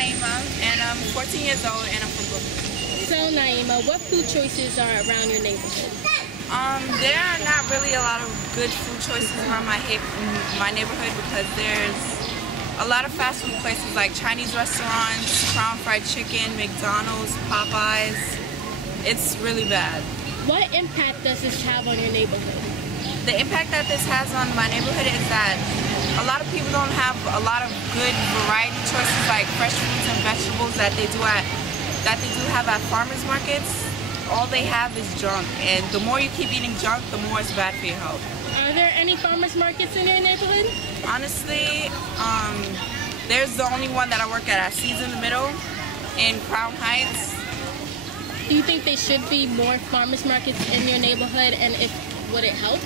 Naima, and I'm 14 years old, and I'm from Brooklyn. So Naima, what food choices are around your neighborhood? There are not really a lot of good food choices around my neighborhood because there's a lot of fast food places like Chinese restaurants, Crown Fried Chicken, McDonald's, Popeyes. It's really bad. What impact does this have on your neighborhood? The impact that this has on my neighborhood is that a lot of people don't have a lot of good variety choices like fresh fruits and vegetables that they do have at farmers markets. All they have is junk, and the more you keep eating junk, the more it's bad for your health. Are there any farmers markets in your neighborhood? Honestly, there's the only one that I work at Seeds in the Middle in Crown Heights. Do you think there should be more farmers markets in your neighborhood, and would it help?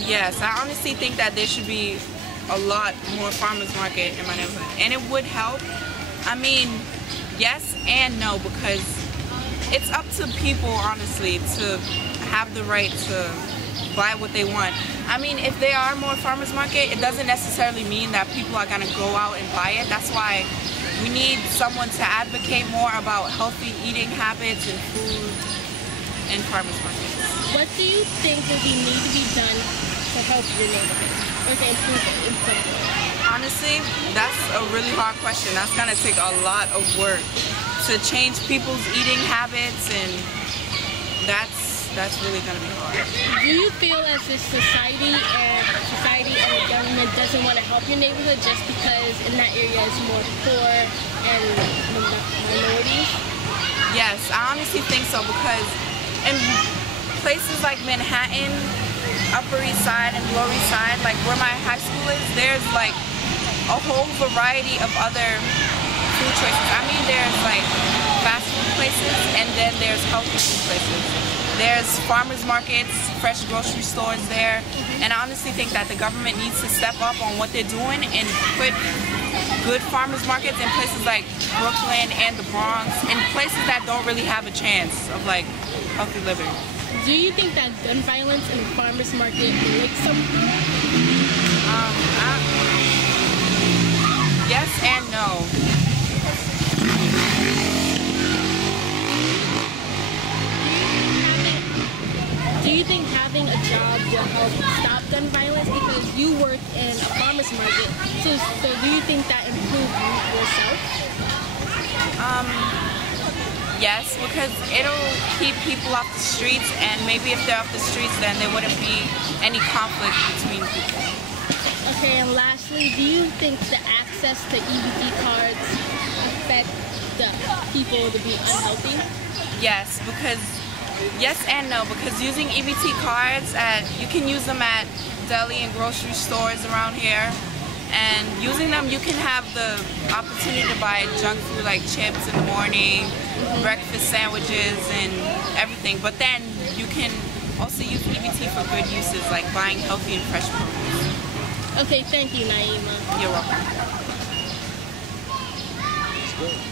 Yes, I honestly think that there should be a lot more farmers market in my neighborhood, and it would help. I mean, yes and no, because it's up to people, honestly, to have the right to buy what they want. I mean, if there are more farmers market, it doesn't necessarily mean that people are going to go out and buy it. That's why we need someone to advocate more about healthy eating habits and food in farmers markets. What do you think would need to be done to help your neighborhood or to improve it in some way? Honestly, that's a really hard question. That's going to take a lot of work to change people's eating habits, and that's really going to be hard. Do you feel as if society and the government doesn't want to help your neighborhood just because in that area is more poor and minorities? Yes, I honestly think so, because in places like Manhattan, Upper East Side and Lower East Side, like where my high school is, there's like a whole variety of other food choices. I mean, there's like fast food places, and then there's healthy food places. There's farmers markets, fresh grocery stores there, and I honestly think that the government needs to step up on what they're doing and put good farmers markets in places like Brooklyn and the Bronx, and places that don't really have a chance of like healthy living. Do you think that gun violence in the farmers market makes something? Yes and no. Do you think having a job will help stop gun violence? Because you work in a farmer's market, so do you think that improves yourself? Yes, because it'll keep people off the streets, and maybe if they're off the streets, then there wouldn't be any conflict between people. Okay, and lastly, do you think the access to EBT cards affect the people to be unhealthy? Yes, and no, because using EBT cards, you can use them at deli and grocery stores around here, and using them you can have the opportunity to buy junk food like chips in the morning, breakfast sandwiches and everything, but then you can also use EBT for good uses like buying healthy and fresh produce. Okay, thank you, Naima. You're welcome. Let's go.